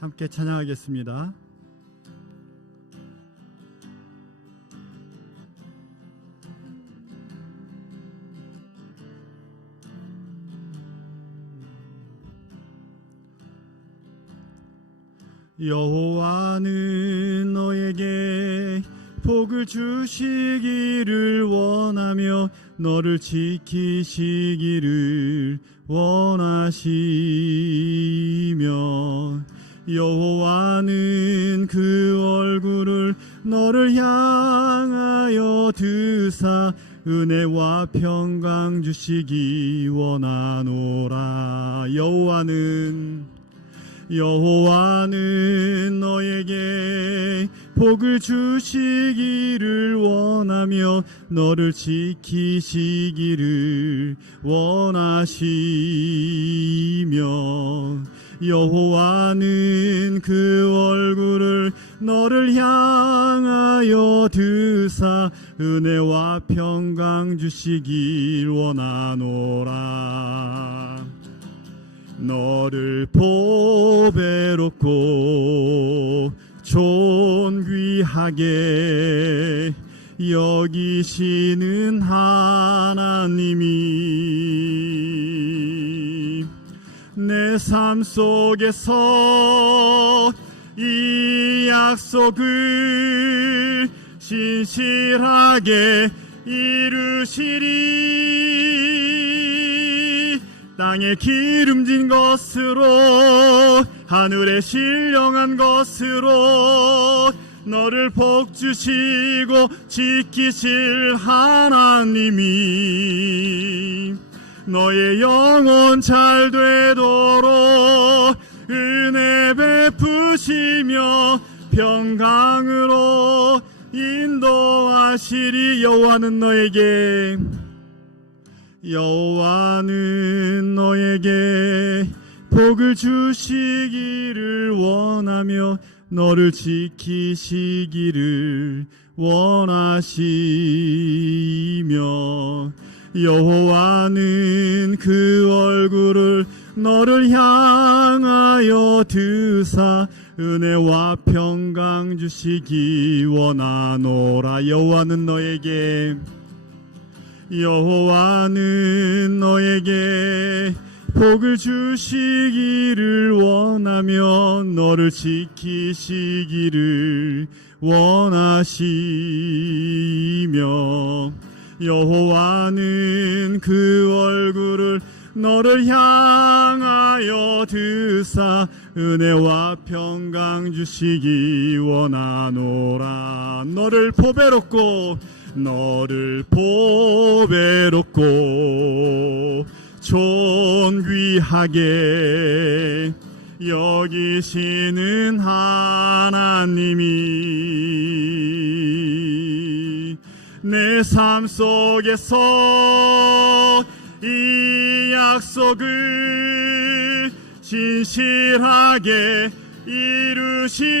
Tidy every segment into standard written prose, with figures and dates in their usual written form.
함께 찬양하겠습니다. 여호와는 너에게 복을 주시기를 원하며 너를 지키시기를 원하시며 여호와는 그 얼굴을 너를 향하여 드사 은혜와 평강 주시기 원하노라. 여호와는 너에게 복을 주시기를 원하며 너를 지키시기를 원하시며 여호와는 그 얼굴을 너를 향하여 드사 은혜와 평강 주시길 원하노라. 너를 보배롭고 존귀하게 여기시는 하나님이 내 삶 속에서 이 약속을 신실하게 이루시리. 땅에 기름진 것으로 하늘에 신령한 것으로 너를 복주시고 지키실 하나님이 너의 영혼 잘 되도록 은혜 베푸시며 평강으로 인도하시리. 여호와는 너에게 복을 주시기를 원하며 너를 지키시기를 원하시며 여호와는 그 얼굴을 너를 향하여 드사 은혜와 평강 주시기 원하노라. 여호와는 너에게 복을 주시기를 원하며 너를 지키시기를 원하시며 여호와는 그 얼굴을 너를 향하여 드사 은혜와 평강 주시기 원하노라. 너를 보배롭고 존귀하게 여기시는 하나님이 내 삶 속에서 이 약속을 신실하게 이루시리.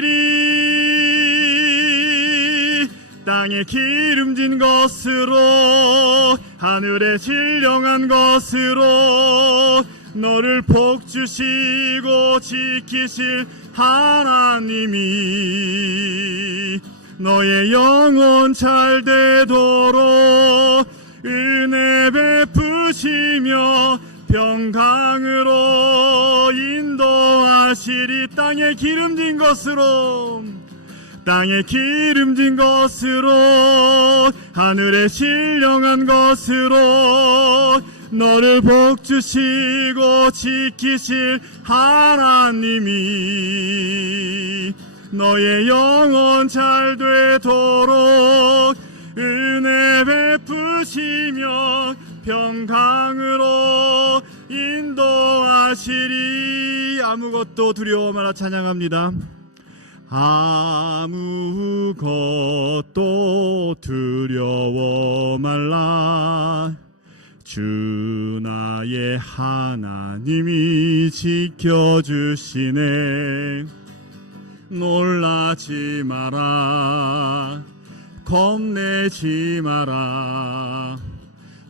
땅에 기름진 것으로 하늘에 신령한 것으로 너를 복주시고 지키실 하나님이 너의 영혼 잘 되도록 은혜 베푸시며 평강으로 인도하시리. 땅에 기름진 것으로 하늘에 신령한 것으로 너를 복주시고 지키실 하나님이 너의 영혼 잘 되도록 은혜 베푸시며 평강으로 인도하시리. 아무것도 두려워 말아 찬양합니다. 아무것도 두려워 말라. 주 나의 하나님이 지켜주시네. 놀라지 마라. 겁내지 마라.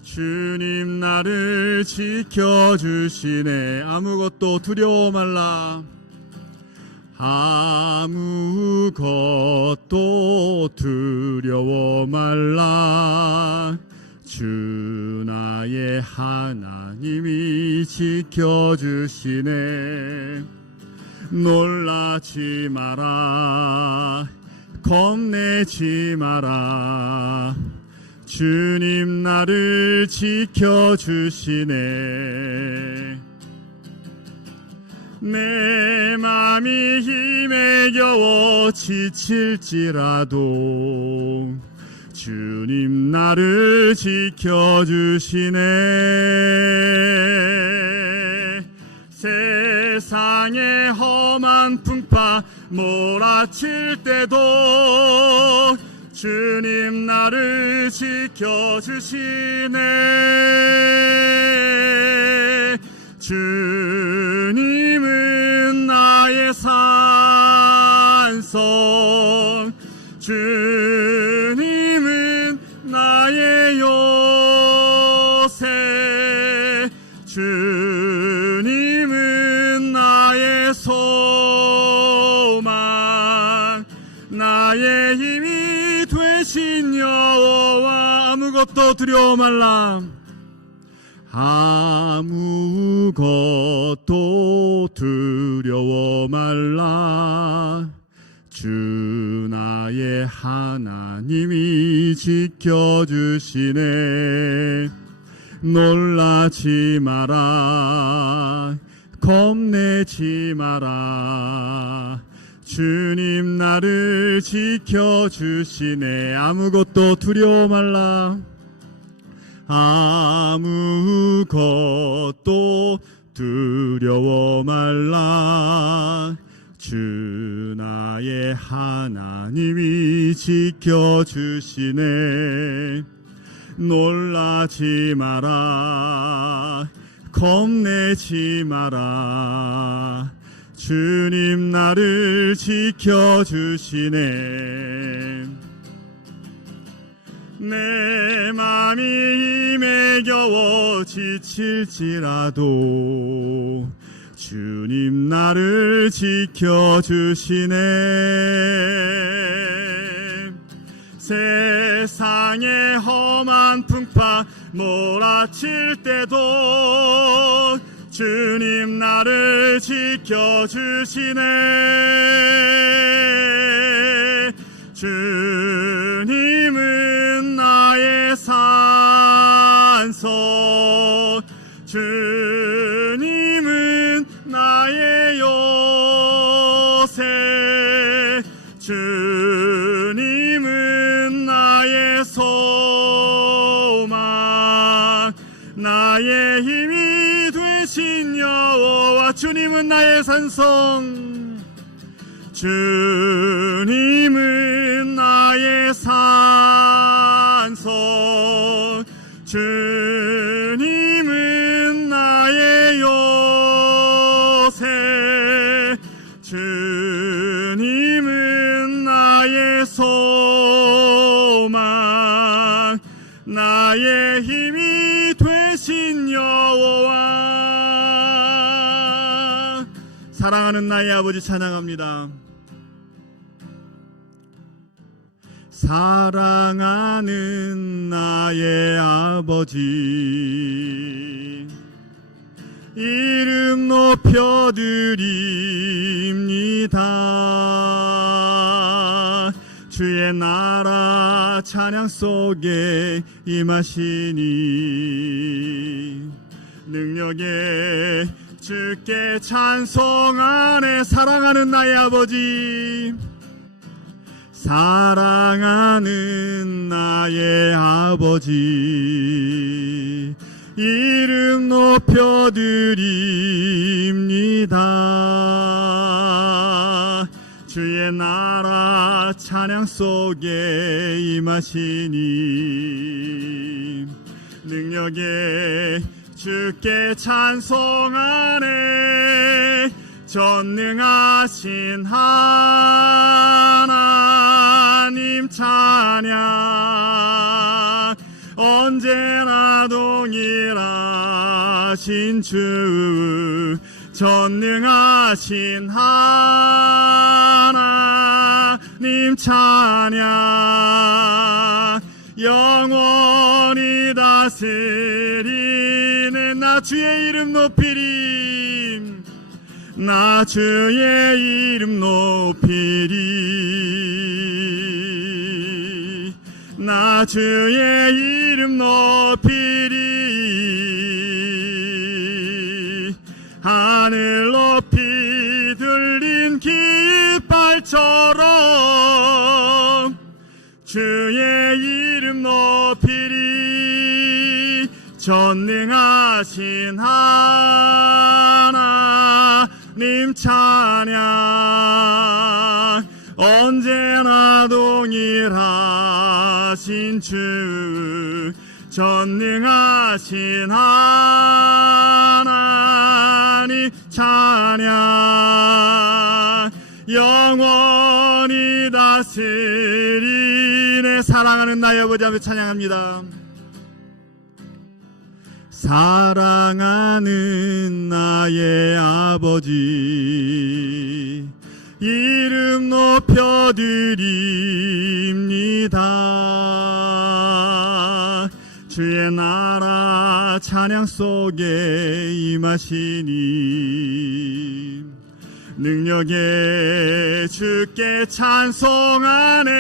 주님 나를 지켜주시네. 아무것도 두려워 말라. 아무것도 두려워 말라. 주 나의 하나님이 지켜주시네. 놀라지 마라. 겁내지 마라. 주님 나를 지켜주시네. 내 맘이 힘에 겨워 지칠지라도 주님 나를 지켜주시네. 세상의 험한 풍파 몰아칠 때도 주님 나를 지켜주시네. 주님은 나의 산성, 주님은 나의 요새, 주님은 나의 소망, 나의 힘이 되신 여호와. 아무것도 두려워 말라. 아무것도 두려워 말라. 주 나의 하나님이 지켜주시네. 놀라지 마라. 겁내지 마라. 주님 나를 지켜주시네. 아무것도 두려워 말라. 아무것도 두려워 말라. 주 나의 하나님이 지켜주시네. 놀라지 마라. 겁내지 마라. 주님 나를 지켜주시네. 내 맘이 힘에 겨워 지칠지라도 주님 나를 지켜주시네. 세상의 험한 풍파 몰아칠 때도 주님 나를 지켜주시네. 주님은 나의 산성, 주님은 나의 요새, 주님은 나의 소망, 나의 힘이 되신 여호와. 주님은 나의 산성, 주님은 나의 산성, 주님은 나의 요새, 주님은 나의 소망, 나의 힘이 되신 여호와. 사랑하는 나의 아버지 찬양합니다. 사랑하는 나의 아버지, 이름 높여드립니다. 주의 나라 찬양 속에 임하시니 능력에 주께 찬송하네. 사랑하는 나의 아버지, 사랑하는 나의 아버지, 이름 높여드립니다. 주의 나라 찬양 속에 임하시니 능력에 주께 찬송하네. 전능하신 하나님 찬양, 언제나 동일하신 주, 전능하신 하나님 찬양 영원히 다스리네 나 주의 이름 높이리 나 주의 이름 높이리 나 주의 이름 높이리 하늘 높이 들린 깃발처럼 주의 이름 높이리 전능하신 하나님 찬양 언제나 동일하신 주 전능하신 하나님 찬양 영원히 다스리네 사랑하는 나의 아버지 하며 찬양합니다. 사랑하는 나의 아버지 이름 높여드립니다. 주의 나라 찬양 속에 임하시니 능력에 주께 찬송하네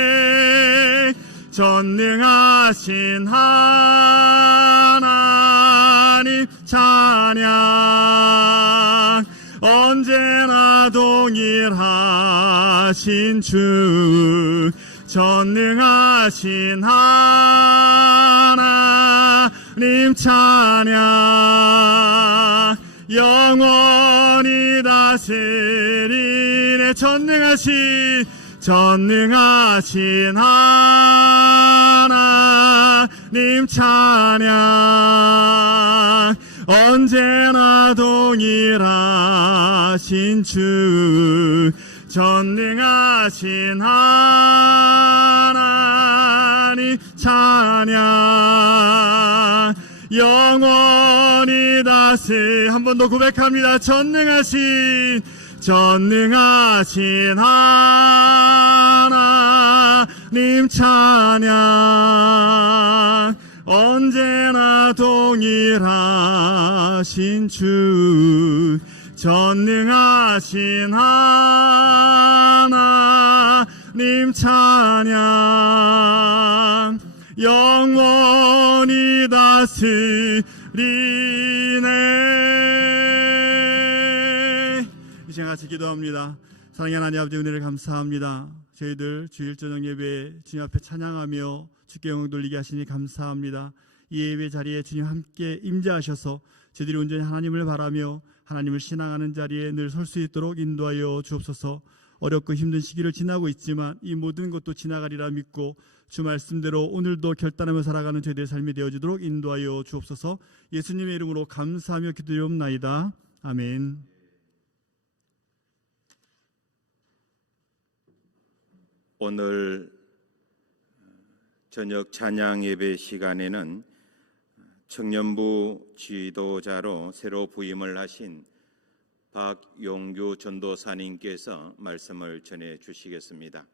전능하신 하나님 찬양 언제나 동일하신 주 전능하신 하나님 찬양 영원히 다스리네 전능하신 하나님 찬양 언제나 동일하신 주 전능하신 하나님 찬양 영원히 한 번 더 고백합니다. 전능하신 하나님 찬양 언제나 동일하신 주 전능하신 하나님 찬양 영원히 다스리네. 이 시간 같이 기도합니다. 사랑의 하나님 아버지 은혜를 감사합니다. 저희들 주일 저녁 예배에 주님 앞에 찬양하며 주께 영광 돌리게 하시니 감사합니다. 이 예배 자리에 주님 함께 임재하셔서 저희들이 온전히 하나님을 바라며 하나님을 신앙하는 자리에 늘 설 수 있도록 인도하여 주옵소서. 어렵고 힘든 시기를 지나고 있지만 이 모든 것도 지나가리라 믿고 주 말씀대로 오늘도 결단하며 살아가는 저희들의 삶이 되어지도록 인도하여 주옵소서. 예수님의 이름으로 감사하며 기도드리옵나이다. 아멘. 오늘 저녁 찬양 예배 시간에는 청년부 지도자로 새로 부임을 하신 박용규 전도사님께서 말씀을 전해 주시겠습니다.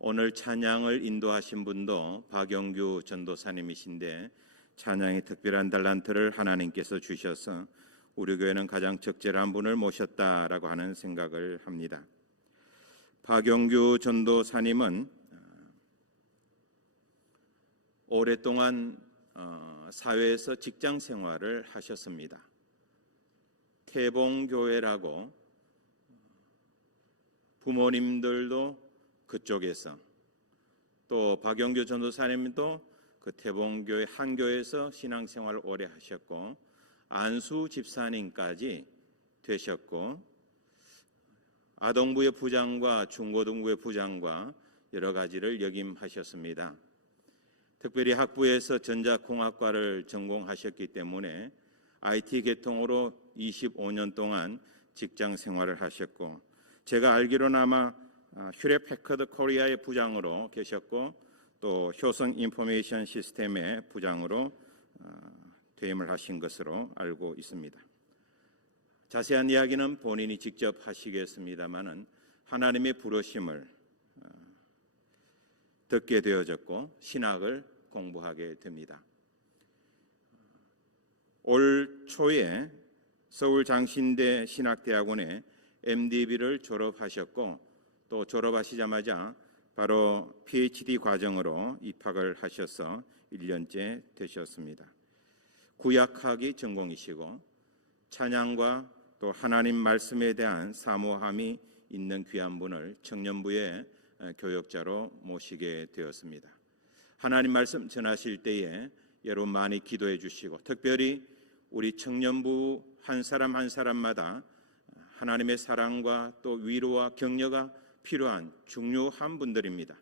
오늘 찬양을 인도하신 분도 박용규 전도사님이신데 찬양의 특별한 달란트를 하나님께서 주셔서 우리 교회는 가장 적절한 분을 모셨다라고 하는 생각을 합니다. 박용규 전도사님은 오랫동안 사회에서 직장 생활을 하셨습니다. 태봉교회라고 부모님들도 그쪽에서 또 박용규 전도사님도 그 태봉교회 한 교회에서 신앙생활을 오래 하셨고 안수 집사님까지 되셨고 아동부의 부장과 중고등부의 부장과 여러 가지를 역임하셨습니다. 특별히 학부에서 전자공학과를 전공하셨기 때문에 IT 계통으로 25년 동안 직장 생활을 하셨고 제가 알기로는 아마 휴렛 패커드 코리아의 부장으로 계셨고 또 효성 인포메이션 시스템의 부장으로 퇴임을 하신 것으로 알고 있습니다. 자세한 이야기는 본인이 직접 하시겠습니다마는 하나님의 부르심을 듣게 되어졌고 신학을 공부하게 됩니다. 올 초에 서울 장신대 신학대학원에 MDB를 졸업하셨고 또 졸업하시자마자 바로 PhD 과정으로 입학을 하셔서 1년째 되셨습니다. 구약학이 전공이시고 찬양과 또 하나님 말씀에 대한 사모함이 있는 귀한 분을 청년부의 교역자로 모시게 되었습니다. 하나님 말씀 전하실 때에 여러분 많이 기도해 주시고 특별히 우리 청년부 한 사람 한 사람마다 하나님의 사랑과 또 위로와 격려가 필요한 중요한 분들입니다.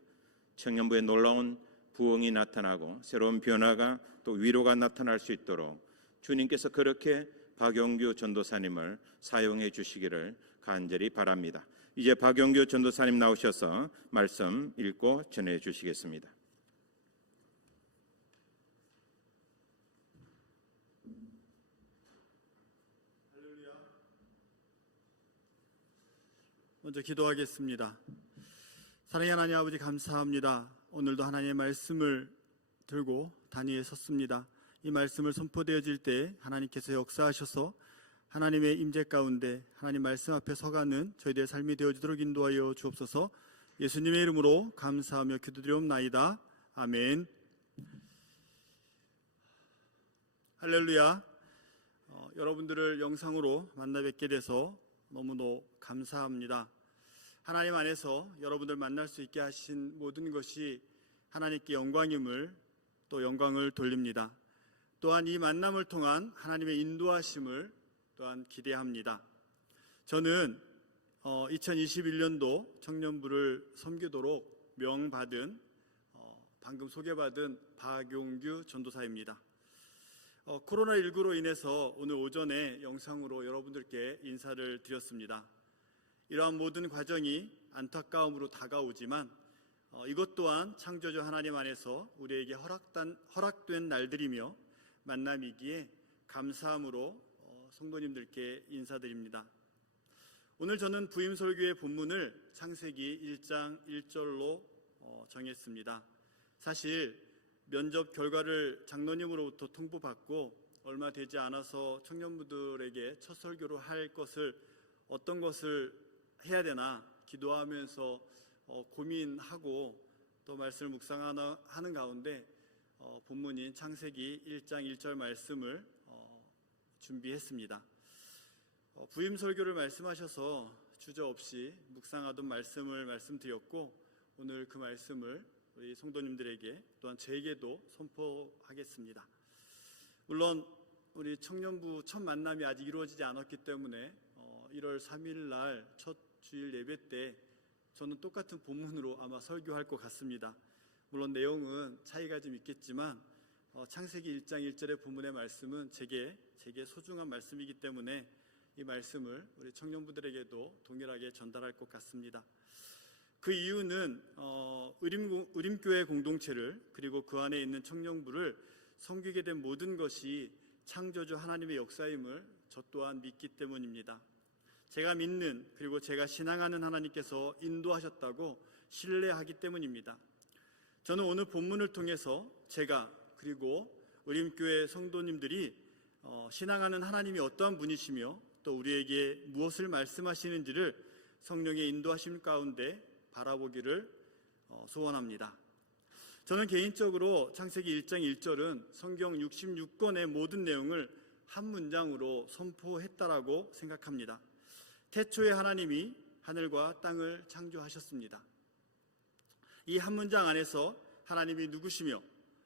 청년부에 놀라운 부흥이 나타나고 새로운 변화가 또 위로가 나타날 수 있도록 주님께서 그렇게 박용규 전도사님을 사용해 주시기를 간절히 바랍니다. 이제 박용규 전도사님 나오셔서 말씀 읽고 전해 주시겠습니다. 먼저 기도하겠습니다. 사랑의 하나님 아버지 감사합니다. 오늘도 하나님의 말씀을 들고 단위에 섰습니다. 이 말씀을 선포되어질 때 하나님께서 역사하셔서 하나님의 임재 가운데 하나님 말씀 앞에 서가는 저희들의 삶이 되어지도록 인도하여 주옵소서. 예수님의 이름으로 감사하며 기도드리옵나이다. 아멘. 할렐루야. 여러분들을 영상으로 만나 뵙게 돼서 너무도 감사합니다. 하나님 안에서 여러분들 만날 수 있게 하신 모든 것이 하나님께 영광임을 또 영광을 돌립니다. 또한 이 만남을 통한 하나님의 인도하심을 또한 기대합니다. 저는 2021년도 청년부를 섬기도록 명받은 방금 소개받은 박용규 전도사입니다. 코로나19로 인해서 오늘 오전에 영상으로 여러분들께 인사를 드렸습니다. 이러한 모든 과정이 안타까움으로 다가오지만 이것 또한 창조주 하나님 안에서 우리에게 허락된 날들이며 만남이기에 감사함으로 성도님들께 인사드립니다. 오늘 저는 부임설교의 본문을 창세기 1장 1절로 정했습니다. 사실 면접 결과를 장로님으로부터 통보받고 얼마 되지 않아서 청년부들에게 첫 설교로 할 것을 어떤 것을 해야 되나 기도하면서 고민하고 또 말씀을 묵상하는 가운데 본문인 창세기 1장 1절 말씀을 준비했습니다. 부임 설교를 말씀하셔서 주저없이 묵상하던 말씀을 말씀드렸고 오늘 그 말씀을 우리 성도님들에게 또한 제게도 선포하겠습니다. 물론 우리 청년부 첫 만남이 아직 이루어지지 않았기 때문에 1월 3일 날 첫 주일 예배 때 저는 똑같은 본문으로 아마 설교할 것 같습니다. 물론 내용은 차이가 좀 있겠지만 창세기 1장 1절의 본문의 말씀은 제게 소중한 말씀이기 때문에 이 말씀을 우리 청년부들에게도 동일하게 전달할 것 같습니다. 그 이유는 의림교회 공동체를 그리고 그 안에 있는 청년부를 섬기게 된 모든 것이 창조주 하나님의 역사임을 저 또한 믿기 때문입니다. 제가 믿는 그리고 제가 신앙하는 하나님께서 인도하셨다고 신뢰하기 때문입니다. 저는 오늘 본문을 통해서 제가 그리고 의림교회 성도님들이 신앙하는 하나님이 어떠한 분이시며 또 우리에게 무엇을 말씀하시는지를 성령의 인도하심 가운데 바라보기를 소원합니다. 저는 개인적으로 창세기 1장 1절은 성경 66권의 모든 내용을 한 문장으로 선포했다라고 생각합니다. 태초에 하나님이 하늘과 땅을 창조하셨습니다. 이 한 문장 안에서 하나님이 누구시며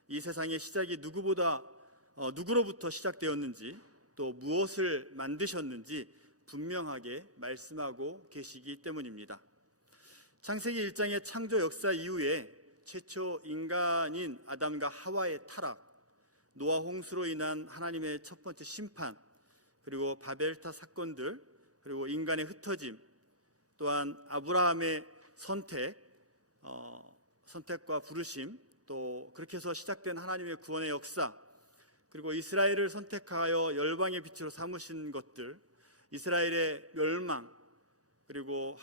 이 세상의 시작이 누구로부터 시작되었는지 또 무엇을 만드셨는지 분명하게 말씀하고 계시기 때문입니다. 창세기 1장의 창조 역사 이후에 최초 인간인 아담과 하와의 타락, 노아 홍수로 인한 하나님의 첫 번째 심판, 그리고 바벨탑 사건들, 그리고 인간의 흩어짐, 또한 아브라함의 선택과 부르심, 또 그렇게 해서 시작된 하나님의 구원의 역사, 그리고 이스라엘을 선택하여 열방의 빛으로 삼으신 것들, 이스라엘의 멸망, 그리고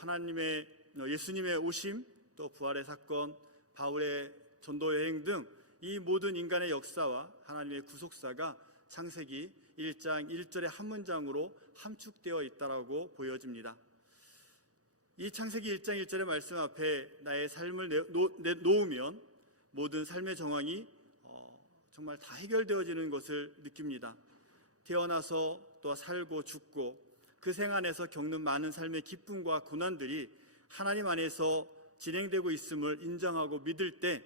예수님의 오심, 또 부활의 사건, 바울의 전도 여행 등 이 모든 인간의 역사와 하나님의 구속사가 창세기 1장 1절의 한 문장으로 함축되어 있다라고 보여집니다. 이 창세기 1장 1절의 말씀 앞에 나의 삶을 놓으면 모든 삶의 정황이 정말 다 해결되어지는 것을 느낍니다. 태어나서 또 살고 죽고 그 생안에서 겪는 많은 삶의 기쁨과 고난들이 하나님 안에서 진행되고 있음을 인정하고 믿을 때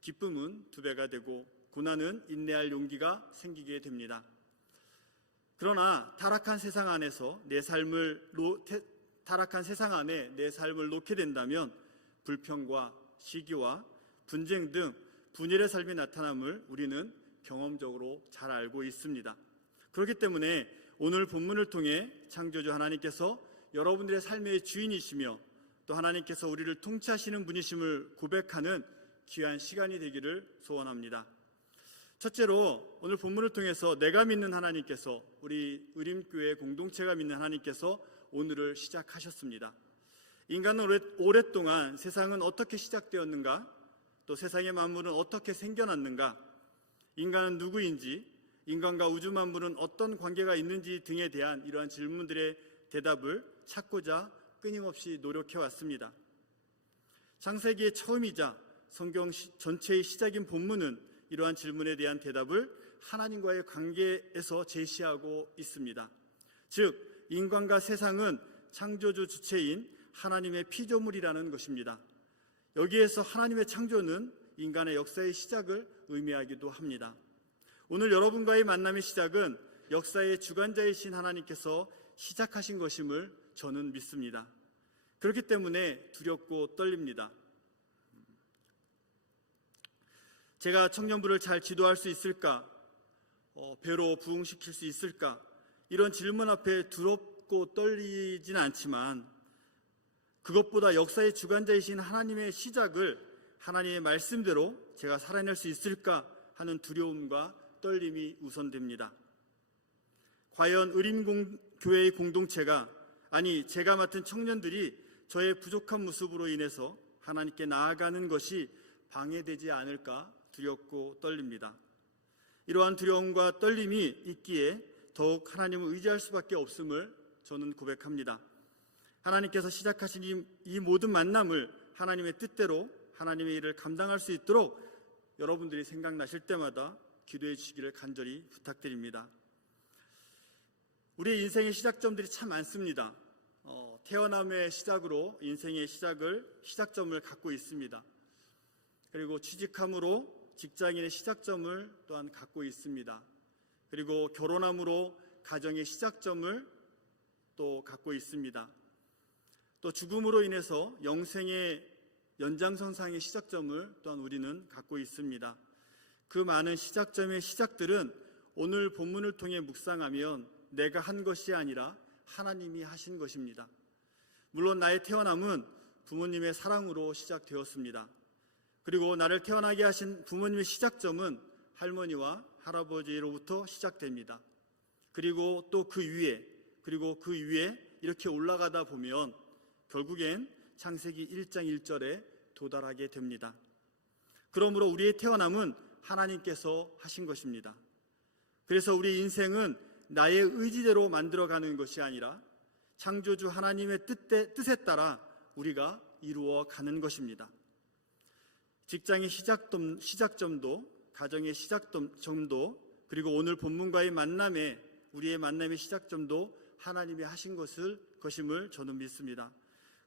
기쁨은 2배가 되고 고난은 인내할 용기가 생기게 됩니다. 그러나 타락한 세상 안에 내 삶을 놓게 된다면 불평과 시기와 분쟁 등 분열의 삶이 나타남을 우리는 경험적으로 잘 알고 있습니다. 그렇기 때문에 오늘 본문을 통해 창조주 하나님께서 여러분들의 삶의 주인이시며 또 하나님께서 우리를 통치하시는 분이심을 고백하는 귀한 시간이 되기를 소원합니다. 첫째로 오늘 본문을 통해서 내가 믿는 하나님께서, 우리 의림교회 공동체가 믿는 하나님께서 오늘을 시작하셨습니다. 인간은 오랫동안 세상은 어떻게 시작되었는가, 또 세상의 만물은 어떻게 생겨났는가, 인간은 누구인지, 인간과 우주 만물은 어떤 관계가 있는지 등에 대한 이러한 질문들의 대답을 찾고자 끊임없이 노력해왔습니다. 창세기의 처음이자 성경 전체의 시작인 본문은 이러한 질문에 대한 대답을 하나님과의 관계에서 제시하고 있습니다. 즉, 인간과 세상은 창조주 주체인 하나님의 피조물이라는 것입니다. 여기에서 하나님의 창조는 인간의 역사의 시작을 의미하기도 합니다. 오늘 여러분과의 만남의 시작은 역사의 주관자이신 하나님께서 시작하신 것임을 저는 믿습니다. 그렇기 때문에 두렵고 떨립니다. 제가 청년부를 잘 지도할 수 있을까? 배로 부흥시킬 수 있을까? 이런 질문 앞에 두렵고 떨리진 않지만 그것보다 역사의 주관자이신 하나님의 시작을 하나님의 말씀대로 제가 살아낼 수 있을까 하는 두려움과 떨림이 우선됩니다. 과연 의림교회의 공동체가, 아니 제가 맡은 청년들이 저의 부족한 모습으로 인해서 하나님께 나아가는 것이 방해되지 않을까 두렵고 떨립니다. 이러한 두려움과 떨림이 있기에 더욱 하나님을 의지할 수밖에 없음을 저는 고백합니다. 하나님께서 시작하신 이 모든 만남을 하나님의 뜻대로 하나님의 일을 감당할 수 있도록 여러분들이 생각나실 때마다 기도해 주시기를 간절히 부탁드립니다. 우리의 인생의 시작점들이 참 많습니다. 태어남의 시작으로 인생의 시작점을 갖고 있습니다. 그리고 취직함으로 직장인의 시작점을 또한 갖고 있습니다. 그리고 결혼함으로 가정의 시작점을 또 갖고 있습니다. 또 죽음으로 인해서 영생의 연장선상의 시작점을 또한 우리는 갖고 있습니다. 그 많은 시작점의 시작들은 오늘 본문을 통해 묵상하면 내가 한 것이 아니라 하나님이 하신 것입니다. 물론 나의 태어남은 부모님의 사랑으로 시작되었습니다. 그리고 나를 태어나게 하신 부모님의 시작점은 할머니와 할아버지로부터 시작됩니다. 그리고 또 그 위에 이렇게 올라가다 보면 결국엔 창세기 1장 1절에 도달하게 됩니다. 그러므로 우리의 태어남은 하나님께서 하신 것입니다. 그래서 우리 인생은 나의 의지대로 만들어가는 것이 아니라 창조주 하나님의 뜻에 따라 우리가 이루어가는 것입니다. 직장의 시작점도, 가정의 시작점도, 그리고 오늘 본문과의 우리의 만남의 시작점도 하나님이 하신 것임을 저는 믿습니다.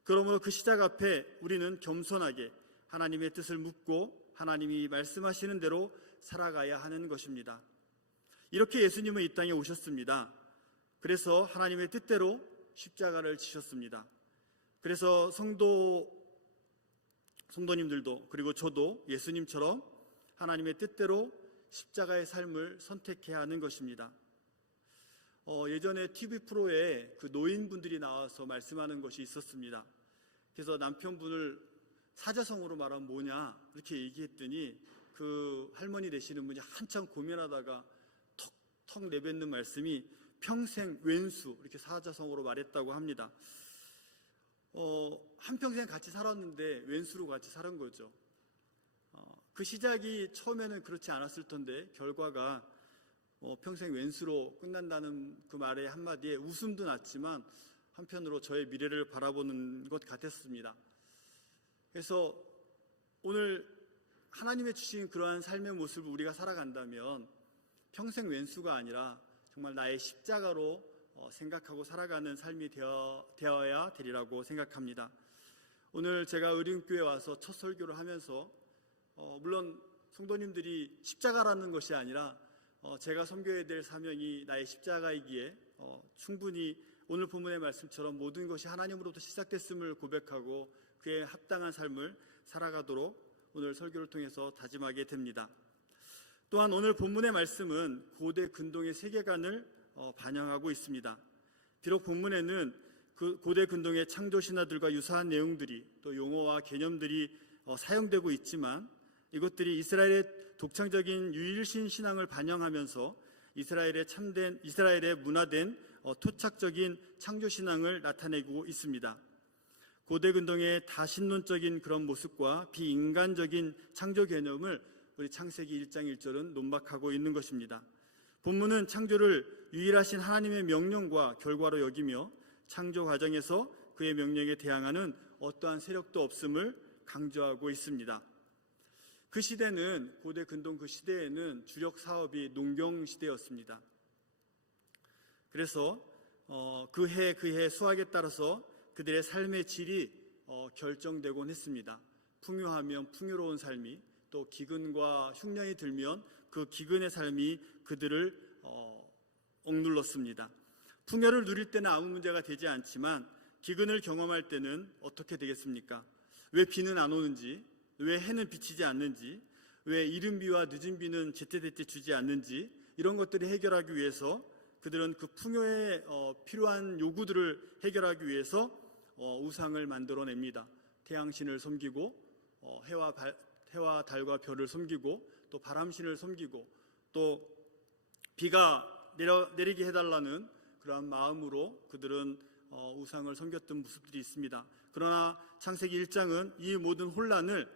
그러므로 그 시작 앞에 우리는 겸손하게 하나님의 뜻을 묻고 하나님이 말씀하시는 대로 살아가야 하는 것입니다. 이렇게 예수님은 이 땅에 오셨습니다. 그래서 하나님의 뜻대로 십자가를 지셨습니다. 그래서 성도님들도 그리고 저도 예수님처럼 하나님의 뜻대로 십자가의 삶을 선택해야 하는 것입니다. 예전에 TV 프로에 그 노인분들이 나와서 말씀하는 것이 있었습니다. 그래서 남편분을 사자성어로 말하면 뭐냐 이렇게 얘기했더니 그 할머니 되시는 분이 한참 고민하다가 턱 내뱉는 말씀이 평생 왼수, 이렇게 사자성어로 말했다고 합니다. 한평생 같이 살았는데 왼수로 같이 살은 거죠. 그 시작이 처음에는 그렇지 않았을 텐데 결과가 평생 왼수로 끝난다는 그 말의 한마디에 웃음도 났지만 한편으로 저의 미래를 바라보는 것 같았습니다. 그래서 오늘 하나님의 주신 그러한 삶의 모습을 우리가 살아간다면 평생 왼수가 아니라 정말 나의 십자가로 생각하고 살아가는 삶이 되어야 되리라고 생각합니다. 오늘 제가 의림교회에 와서 첫 설교를 하면서 물론 성도님들이 십자가라는 것이 아니라 제가 섬겨야 될 사명이 나의 십자가이기에 충분히 오늘 본문의 말씀처럼 모든 것이 하나님으로부터 시작됐음을 고백하고 그에 합당한 삶을 살아가도록 오늘 설교를 통해서 다짐하게 됩니다. 또한 오늘 본문의 말씀은 고대 근동의 세계관을 반영하고 있습니다. 비록 본문에는 그 고대 근동의 창조 신화들과 유사한 내용들이 또 용어와 개념들이 사용되고 있지만 이것들이 이스라엘의 독창적인 유일신 신앙을 반영하면서 이스라엘의 문화된 토착적인 창조 신앙을 나타내고 있습니다. 고대 근동의 다신론적인 그런 모습과 비인간적인 창조 개념을 우리 창세기 1장 1절은 논박하고 있는 것입니다. 본문은 창조를 유일하신 하나님의 명령과 결과로 여기며 창조 과정에서 그의 명령에 대항하는 어떠한 세력도 없음을 강조하고 있습니다. 그 시대는 고대 근동 그 시대에는 주력 사업이 농경 시대였습니다. 그래서 그 해 수확에 따라서 그들의 삶의 질이 결정되곤 했습니다. 풍요하면 풍요로운 삶이, 또 기근과 흉년이 들면 그 기근의 삶이 그들을 억눌렀습니다. 풍요를 누릴 때는 아무 문제가 되지 않지만 기근을 경험할 때는 어떻게 되겠습니까? 왜 비는 안 오는지, 왜 해는 비치지 않는지, 왜 이른 비와 늦은 비는 제때제때 주지 않는지, 이런 것들을 해결하기 위해서 그들은 그 풍요에 필요한 요구들을 해결하기 위해서 우상을 만들어냅니다. 태양신을 섬기고 해와 달과 별을 섬기고 또 바람신을 섬기고 또 비가 내리게 해달라는 그러한 마음으로 그들은 우상을 섬겼던 모습들이 있습니다. 그러나 창세기 1장은 이 모든 혼란을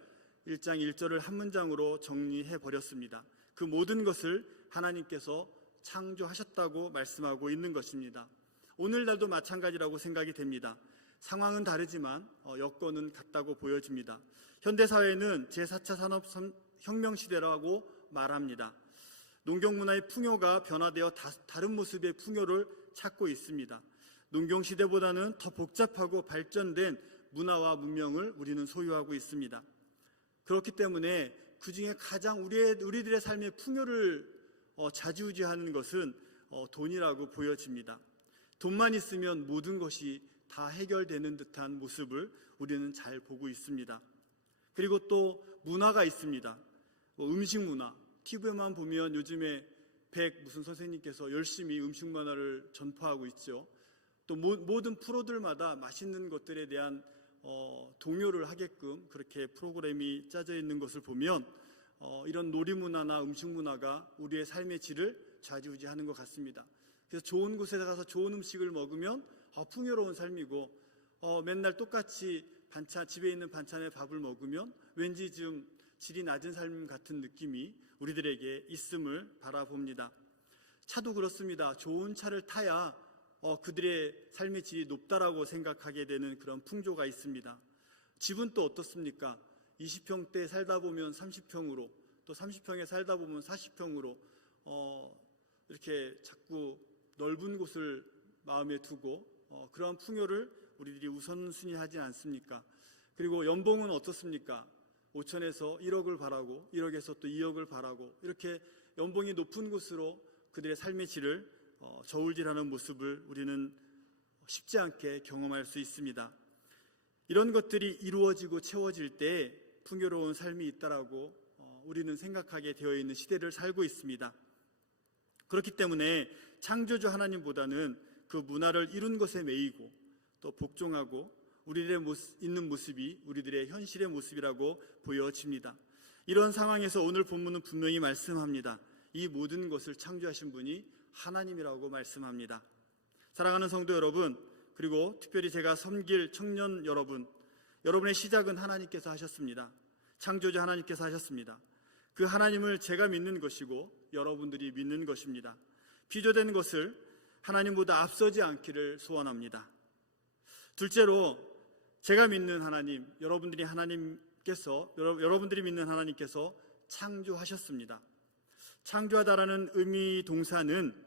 1장 1절을 한 문장으로 정리해 버렸습니다. 그 모든 것을 하나님께서 창조하셨다고 말씀하고 있는 것입니다. 오늘날도 마찬가지라고 생각이 됩니다. 상황은 다르지만 여건은 같다고 보여집니다. 현대사회는 제4차 산업혁명 시대라고 말합니다. 농경문화의 풍요가 변화되어 다른 모습의 풍요를 찾고 있습니다. 농경시대보다는 더 복잡하고 발전된 문화와 문명을 우리는 소유하고 있습니다. 그렇기 때문에 그 중에 가장 우리들의 삶의 풍요를 좌지우지하는 것은 돈이라고 보여집니다. 돈만 있으면 모든 것이 다 해결되는 듯한 모습을 우리는 잘 보고 있습니다. 그리고 또 문화가 있습니다. 음식 문화. TV에만 보면 요즘에 무슨 선생님께서 열심히 음식 문화를 전파하고 있죠. 또 모든 프로들마다 맛있는 것들에 대한 동요를 하게끔 그렇게 프로그램이 짜져 있는 것을 보면 이런 놀이문화나 음식문화가 우리의 삶의 질을 좌지우지하는 것 같습니다. 그래서 좋은 곳에 가서 좋은 음식을 먹으면 풍요로운 삶이고 맨날 똑같이 집에 있는 반찬에 밥을 먹으면 왠지 좀 질이 낮은 삶 같은 느낌이 우리들에게 있음을 바라봅니다. 차도 그렇습니다. 좋은 차를 타야 그들의 삶의 질이 높다라고 생각하게 되는 그런 풍조가 있습니다. 집은 또 어떻습니까? 20평대 살다 보면 30평으로, 또 30평에 살다 보면 40평으로 이렇게 자꾸 넓은 곳을 마음에 두고 그러한 풍요를 우리들이 우선순위하지 않습니까? 그리고 연봉은 어떻습니까? 5천에서 1억을 바라고 1억에서 또 2억을 바라고 이렇게 연봉이 높은 곳으로 그들의 삶의 질을 저울질하는 모습을 우리는 쉽지 않게 경험할 수 있습니다. 이런 것들이 이루어지고 채워질 때 풍요로운 삶이 있다라고 우리는 생각하게 되어 있는 시대를 살고 있습니다. 그렇기 때문에 창조주 하나님보다는 그 문화를 이룬 것에 매이고 또 복종하고 우리들의 있는 모습이 우리들의 현실의 모습이라고 보여집니다. 이런 상황에서 오늘 본문은 분명히 말씀합니다. 이 모든 것을 창조하신 분이 하나님이라고 말씀합니다. 사랑하는 성도 여러분, 그리고 특별히 제가 섬길 청년 여러분, 여러분의 시작은 하나님께서 하셨습니다. 창조주 하나님께서 하셨습니다. 그 하나님을 제가 믿는 것이고 여러분들이 믿는 것입니다. 피조된 것을 하나님보다 앞서지 않기를 소원합니다. 둘째로 제가 믿는 하나님, 여러분들이 믿는 하나님께서 창조하셨습니다. 창조하다라는 의미 동사는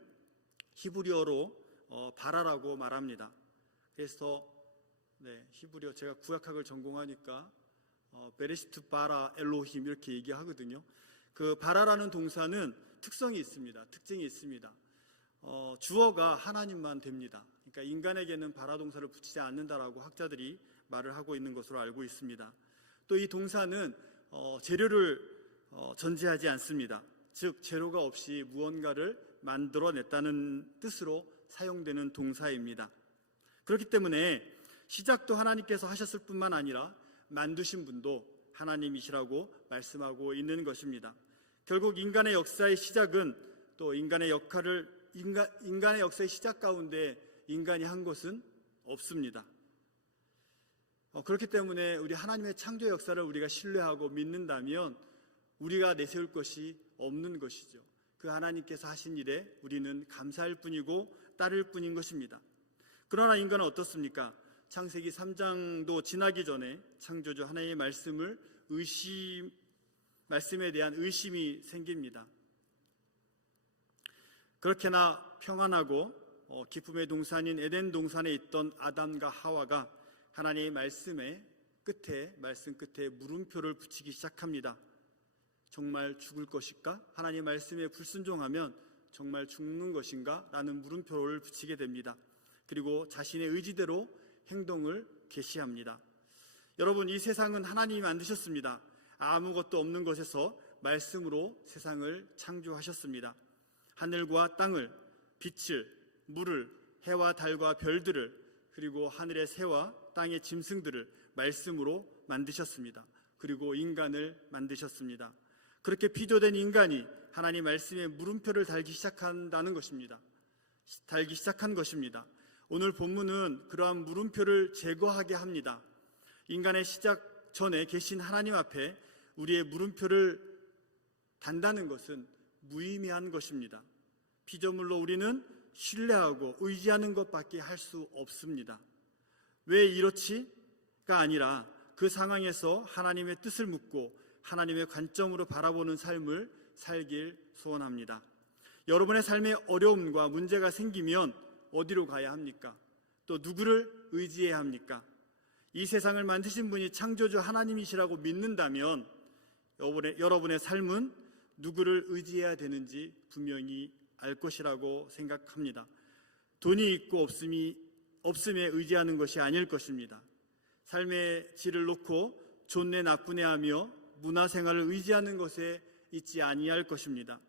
히브리어로 바라라고 말합니다. 그래서 히브리어, 제가 구약학을 전공하니까 베레시트 바라 엘로힘 이렇게 얘기하거든요. 그 바라라는 동사는 특성이 있습니다. 특징이 있습니다. 주어가 하나님만 됩니다. 그러니까 인간에게는 바라 동사를 붙이지 않는다라고 학자들이 말을 하고 있는 것으로 알고 있습니다. 또 이 동사는 재료를 전제하지 않습니다. 즉 재료가 없이 무언가를 만들어냈다는 뜻으로 사용되는 동사입니다. 그렇기 때문에 시작도 하나님께서 하셨을 뿐만 아니라 만드신 분도 하나님이시라고 말씀하고 있는 것입니다. 결국 인간의 역사의 시작은 또 인간의 역사의 시작 가운데 인간이 한 것은 없습니다. 그렇기 때문에 우리 하나님의 창조 역사를 우리가 신뢰하고 믿는다면 우리가 내세울 것이 없는 것이죠. 그 하나님께서 하신 일에 우리는 감사할 뿐이고 따를 뿐인 것입니다. 그러나 인간은 어떻습니까? 창세기 3장도 지나기 전에 창조주 하나님의 말씀에 대한 의심이 생깁니다. 그렇게나 평안하고 기쁨의 동산인 에덴 동산에 있던 아담과 하와가 하나님의 말씀 끝에 물음표를 붙이기 시작합니다. 정말 죽을 것일까? 하나님의 말씀에 불순종하면 정말 죽는 것인가? 라는 물음표를 붙이게 됩니다. 그리고 자신의 의지대로 행동을 개시합니다. 여러분, 이 세상은 하나님이 만드셨습니다. 아무것도 없는 것에서 말씀으로 세상을 창조하셨습니다. 하늘과 땅을, 빛을, 물을, 해와 달과 별들을, 그리고 하늘의 새와 땅의 짐승들을 말씀으로 만드셨습니다. 그리고 인간을 만드셨습니다. 그렇게 피조된 인간이 하나님 말씀에 물음표를 달기 시작한 것입니다. 오늘 본문은 그러한 물음표를 제거하게 합니다. 인간의 시작 전에 계신 하나님 앞에 우리의 물음표를 단다는 것은 무의미한 것입니다. 피조물로 우리는 신뢰하고 의지하는 것밖에 할 수 없습니다. 왜 이렇지가 아니라 그 상황에서 하나님의 뜻을 묻고 하나님의 관점으로 바라보는 삶을 살길 소원합니다. 여러분의 삶에 어려움과 문제가 생기면 어디로 가야 합니까? 또 누구를 의지해야 합니까? 이 세상을 만드신 분이 창조주 하나님이시라고 믿는다면 여러분의 삶은 누구를 의지해야 되는지 분명히 알 것이라고 생각합니다. 돈이 있고 없음에 의지하는 것이 아닐 것입니다. 삶의 질을 놓고 좋네 나쁘네 하며 문화생활을 의지하는 것에 있지 아니할 것입니다.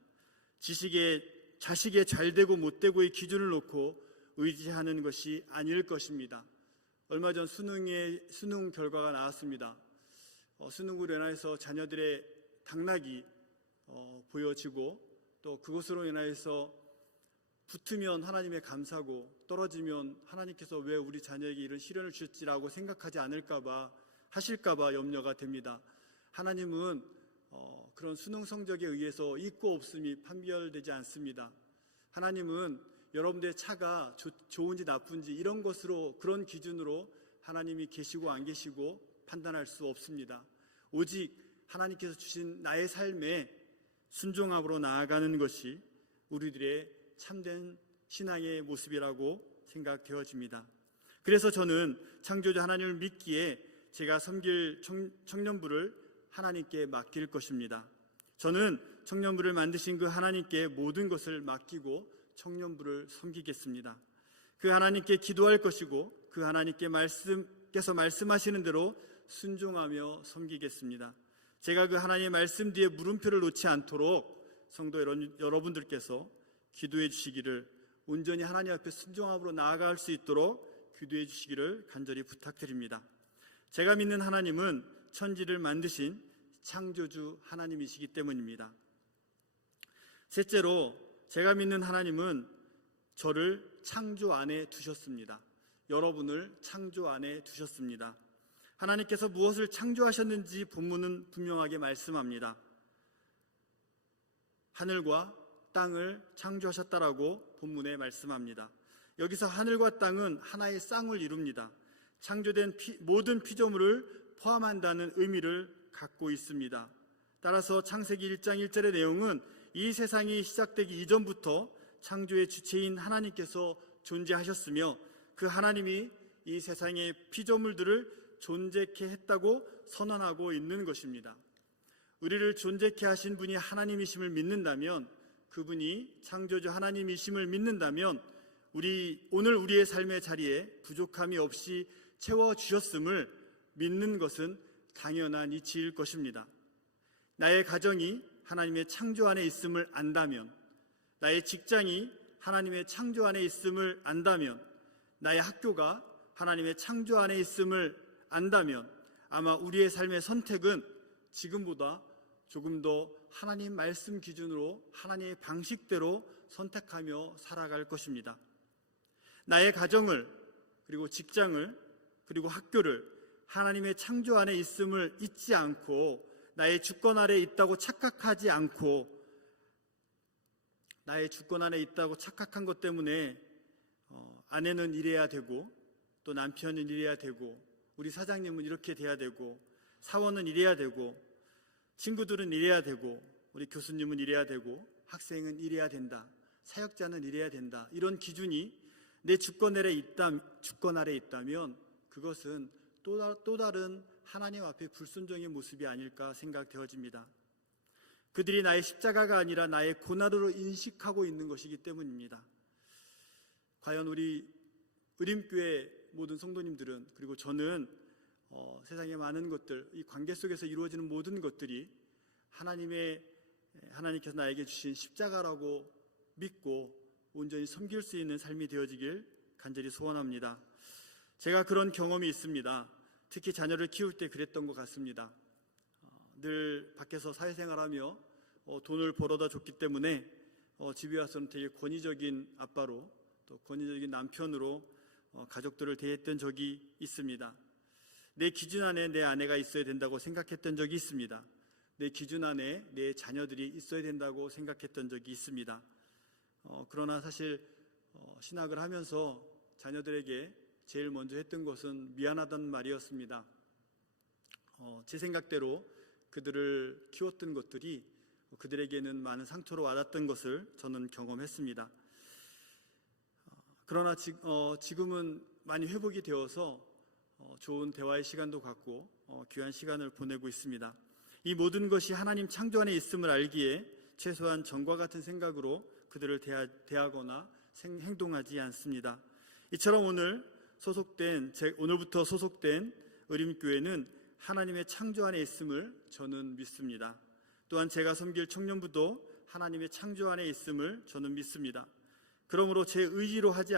자식의 잘되고 못되고의 기준을 놓고 의지하는 것이 아닐 것입니다. 얼마 전 수능 결과가 나왔습니다. 수능으로 인해서 자녀들의 당락이 보여지고 또 그것으로 인해서 붙으면 하나님의 감사고 떨어지면 하나님께서 왜 우리 자녀에게 이런 시련을 주셨지라고 생각하지 하실까봐 염려가 됩니다. 하나님은 그런 수능 성적에 의해서 있고 없음이 판별되지 않습니다. 하나님은 여러분들의 차가 좋은지 나쁜지 이런 것으로, 그런 기준으로 하나님이 계시고 안 계시고 판단할 수 없습니다. 오직 하나님께서 주신 나의 삶에 순종함으로 나아가는 것이 우리들의 참된 신앙의 모습이라고 생각되어집니다. 그래서 저는 창조주 하나님을 믿기에 제가 섬길 청년부를 하나님께 맡길 것입니다. 저는 청년부를 만드신 그 하나님께 모든 것을 맡기고 청년부를 섬기겠습니다. 그 하나님께 기도할 것이고 그 하나님께서 말씀하시는 대로 순종하며 섬기겠습니다. 제가 그 하나님의 말씀 뒤에 물음표를 놓지 않도록 성도 여러분들께서 기도해 주시기를, 온전히 하나님 앞에 순종함으로 나아갈 수 있도록 기도해 주시기를 간절히 부탁드립니다. 제가 믿는 하나님은 천지를 만드신 창조주 하나님이시기 때문입니다. 셋째로, 제가 믿는 하나님은 저를 창조 안에 두셨습니다. 여러분을 창조 안에 두셨습니다. 하나님께서 무엇을 창조하셨는지 본문은 분명하게 말씀합니다. 하늘과 땅을 창조하셨다라고 본문에 말씀합니다. 여기서 하늘과 땅은 하나의 쌍을 이룹니다. 창조된 모든 피조물을 포함한다는 의미를 갖고 있습니다. 따라서 창세기 1장 1절의 내용은 이 세상이 시작되기 이전부터 창조의 주체인 하나님께서 존재하셨으며 그 하나님이 이 세상의 피조물들을 존재케 했다고 선언하고 있는 것입니다. 우리를 존재케 하신 분이 하나님이심을 믿는다면, 그분이 창조주 하나님이심을 믿는다면 오늘 우리의 삶의 자리에 부족함이 없이 채워주셨음을 믿는 것은 당연한 이치일 것입니다. 나의 가정이 하나님의 창조 안에 있음을 안다면, 나의 직장이 하나님의 창조 안에 있음을 안다면, 나의 학교가 하나님의 창조 안에 있음을 안다면 아마 우리의 삶의 선택은 지금보다 조금 더 하나님 말씀 기준으로 하나님의 방식대로 선택하며 살아갈 것입니다. 나의 가정을, 그리고 직장을, 그리고 학교를 하나님의 창조 안에 있음을 잊지 않고 나의 주권 아래 있다고 착각하지 않고, 나의 주권 안에 있다고 착각한 것 때문에 아내는 이래야 되고, 또 남편은 이래야 되고, 우리 사장님은 이렇게 돼야 되고, 사원은 이래야 되고, 친구들은 이래야 되고, 우리 교수님은 이래야 되고, 학생은 이래야 된다, 사역자는 이래야 된다, 이런 기준이 내 주권 아래 있다면 그것은 또 다른 하나님 앞에 불순종의 모습이 아닐까 생각되어집니다. 그들이 나의 십자가가 아니라 나의 고난으로 인식하고 있는 것이기 때문입니다. 과연 우리 의림교회 모든 성도님들은, 그리고 저는 세상의 많은 것들, 이 관계 속에서 이루어지는 모든 것들이 하나님께서 나에게 주신 십자가라고 믿고 온전히 섬길 수 있는 삶이 되어지길 간절히 소원합니다. 제가 그런 경험이 있습니다. 특히 자녀를 키울 때 그랬던 것 같습니다. 늘 밖에서 사회생활하며 돈을 벌어다 줬기 때문에 집에 와서는 되게 권위적인 아빠로, 또 권위적인 남편으로 가족들을 대했던 적이 있습니다. 내 기준 안에 내 아내가 있어야 된다고 생각했던 적이 있습니다. 내 기준 안에 내 자녀들이 있어야 된다고 생각했던 적이 있습니다. 그러나 사실 신학을 하면서 자녀들에게 제일 먼저 했던 것은 미안하다는 말이었습니다. 제 생각대로 그들을 키웠던 것들이 그들에게는 많은 상처로 와닿았던 것을 저는 경험했습니다. 그러나 지금은 많이 회복이 되어서 좋은 대화의 시간도 갖고 귀한 시간을 보내고 있습니다. 이 모든 것이 하나님 창조 안에 있음을 알기에 최소한 전과 같은 생각으로 그들을 대하거나 행동하지 않습니다. 이처럼 오늘부터 소속된 의림교회는 하나님의 창조 안에 있음을 저는 믿습니다. 또한 제가 섬길 청년부도 하나님의 창조 안에 있음을 저는 믿습니다. 그러므로 제 의지로 하지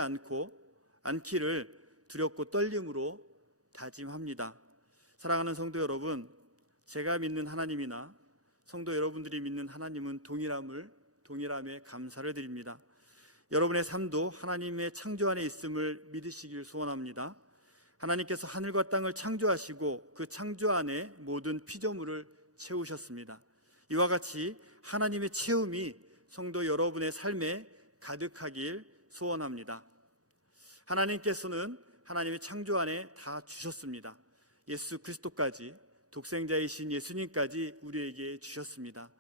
않기를 두렵고 떨림으로 다짐합니다. 사랑하는 성도 여러분, 제가 믿는 하나님이나 성도 여러분들이 믿는 하나님은 동일함에 감사를 드립니다. 여러분의 삶도 하나님의 창조 안에 있음을 믿으시길 소원합니다. 하나님께서 하늘과 땅을 창조하시고 그 창조 안에 모든 피조물을 채우셨습니다. 이와 같이 하나님의 채움이 성도 여러분의 삶에 가득하길 소원합니다. 하나님께서는 하나님의 창조 안에 다 주셨습니다. 예수 그리스도까지, 독생자이신 예수님까지 우리에게 주셨습니다.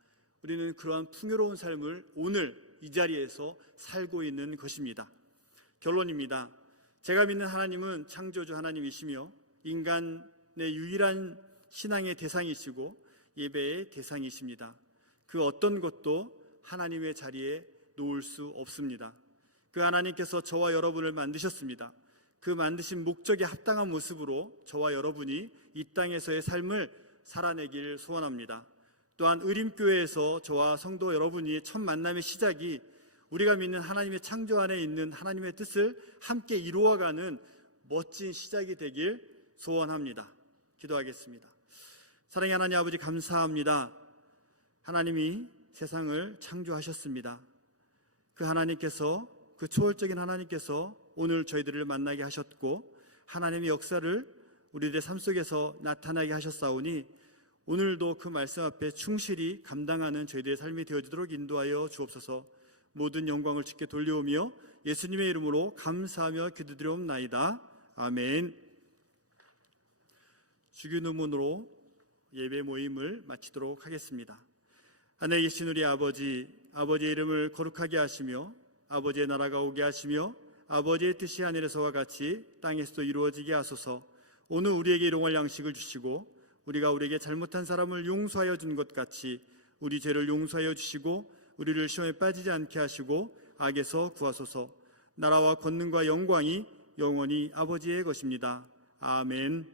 우리는 그러한 풍요로운 삶을 오늘 이 자리에서 살고 있는 것입니다. 결론입니다. 제가 믿는 하나님은 창조주 하나님이시며 인간의 유일한 신앙의 대상이시고 예배의 대상이십니다. 그 어떤 것도 하나님의 자리에 놓을 수 없습니다. 그 하나님께서 저와 여러분을 만드셨습니다. 그 만드신 목적에 합당한 모습으로 저와 여러분이 이 땅에서의 삶을 살아내길 소원합니다. 또한 의림교회에서 저와 성도 여러분이 첫 만남의 시작이 우리가 믿는 하나님의 창조 안에 있는 하나님의 뜻을 함께 이루어가는 멋진 시작이 되길 소원합니다. 기도하겠습니다. 사랑의 하나님 아버지, 감사합니다. 하나님이 세상을 창조하셨습니다. 그 하나님께서, 그 초월적인 하나님께서 오늘 저희들을 만나게 하셨고 하나님의 역사를 우리들의 삶 속에서 나타나게 하셨사오니 오늘도 그 말씀 앞에 충실히 감당하는 저희들의 삶이 되어지도록 인도하여 주옵소서. 모든 영광을 주께 돌려오며 예수님의 이름으로 감사하며 기도드리옵나이다. 아멘. 주기도문으로 예배 모임을 마치도록 하겠습니다. 하늘에 계신 우리 아버지, 아버지의 이름을 거룩하게 하시며 아버지의 나라가 오게 하시며 아버지의 뜻이 하늘에서와 같이 땅에서도 이루어지게 하소서. 오늘 우리에게 일용할 양식을 주시고 우리가 우리에게 잘못한 사람을 용서하여 준 것 같이 우리 죄를 용서하여 주시고 우리를 시험에 빠지지 않게 하시고 악에서 구하소서. 나라와 권능과 영광이 영원히 아버지의 것입니다. 아멘.